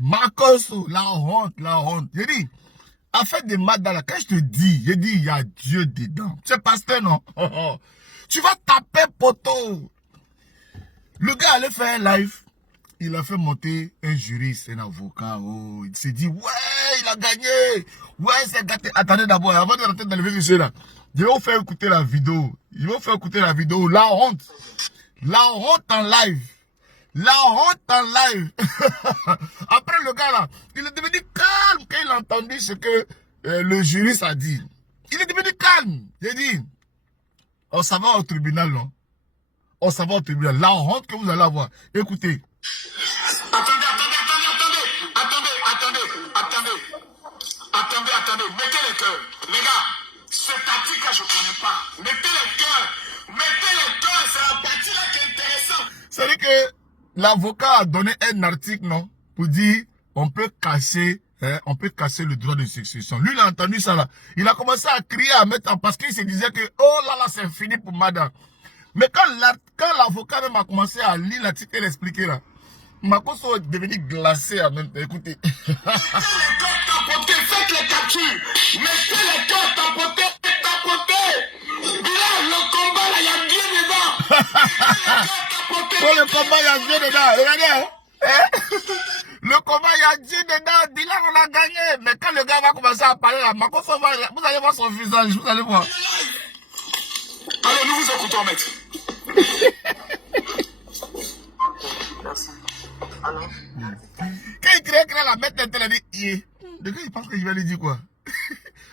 Makoso, la honte, la honte. J'ai dit, affaire de Madala, quand je te dis, j'ai dit, il y a Dieu dedans. C'est pasteur, non? Tu vas taper poteau. Le gars allait faire un live. Il a fait monter un juriste, un avocat. Oh, il s'est dit, ouais, il a gagné. Ouais, c'est gâté. Attendez d'abord, avant de rentrer dans le vif là, je vais vous faire écouter la vidéo. Je vais vous faire écouter la vidéo. La honte. La honte en live. La honte en live. Après, le gars là, il est devenu calme quand il a entendu ce que le juriste a dit. Il est devenu calme. J'ai dit, on s'en va au tribunal, non? On s'en va au tribunal. La honte que vous allez avoir. Écoutez. Attendez, mettez les cœurs. Les gars, cette partie-là, je ne connais pas. Mettez les cœurs, c'est la partie-là qui est intéressante. C'est-à-dire que l'avocat a donné un article, non, pour dire on peut casser le droit de succession. Lui, il a entendu ça là. Il a commencé à crier, à mettre en parce qu'il se disait que oh là là, c'est fini pour madame. Mais quand l'avocat même a commencé à lire l'article et l'expliquer là, Makoso est devenu glacé en même temps. Écoutez. Mettez les cœurs tapotés, faites les captures. Mettez les cœurs tapotés. Bilal, le combat là, il y a Dieu dedans. Oh, le combat, il y a Dieu dedans. Regardez. Hein? Le combat, il y a Dieu dedans. Bilal, on a gagné. Mais quand le gars va commencer à parler là, Makoso va, vous allez voir son visage, vous allez voir. Allez, nous vous écoutons, maître. Merci. Alors. Quand il criait que la mettre l'intérêt, il a dit, le gars, il pense que je vais lui dire quoi?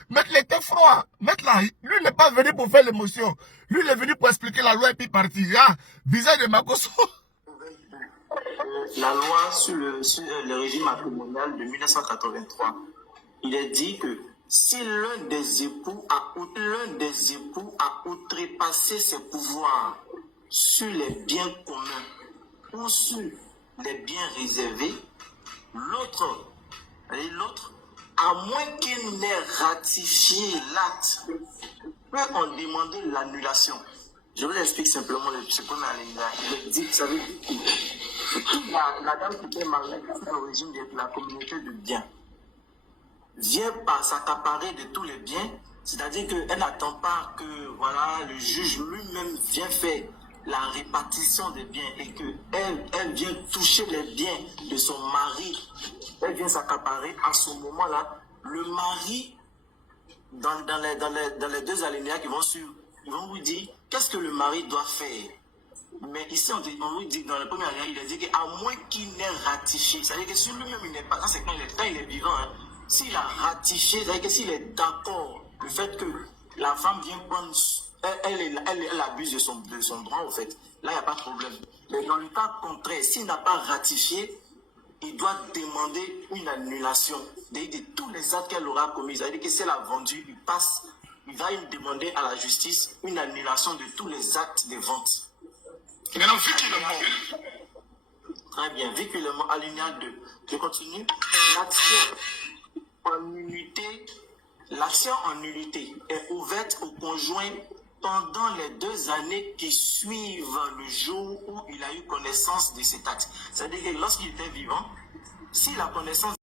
Mettre l'été froid. Mettre là. Lui, il n'est pas venu pour faire l'émotion. Lui, il est venu pour expliquer la loi et puis partir. Ah, visage de Makoso. La loi sur le régime matrimonial de 1983, il est dit que si l'un des époux a outrepassé ses pouvoirs sur les biens communs ou sur les biens réservés, l'autre, à moins qu'il n'ait ratifié l'acte, peut en demander l'annulation. Je vous explique simplement ce qu'on a il dit, ça veut dire que la dame qui est mariée sous le régime de la communauté de biens vient par s'accaparer de tous les biens, c'est-à-dire qu'elle n'attend pas que voilà, le juge lui-même vient faire la répartition des biens et qu'elle vient toucher les biens de son mari, elle vient s'accaparer. À ce moment-là, le mari, dans les deux alinéas qui vont suivre, ils vont vous dire qu'est-ce que le mari doit faire. Mais ici, on vous dit, dans le premier alinéa, il a dit qu'à moins qu'il n'ait ratifié, c'est-à-dire que si lui-même il n'est pas, ça c'est quand il est vivant, hein, s'il a ratifié, c'est-à-dire que s'il est d'accord, le fait que la femme vient prendre, elle abuse de son droit, en fait, là, il n'y a pas de problème. Mais dans le cas contraire, s'il n'a pas ratifié, il doit demander une annulation de tous les actes qu'elle aura commis. C'est-à-dire que si elle a vendu, il va demander à la justice une annulation de tous les actes de vente. Maintenant, vu qu'il est mort. Très bien, vu qu'il est mort, alinéa 2. Je continue. L'action en nullité est ouverte au conjoint pendant les 2 années qui suivent le jour où il a eu connaissance de cet acte. C'est-à-dire que lorsqu'il était vivant, s'il a connaissance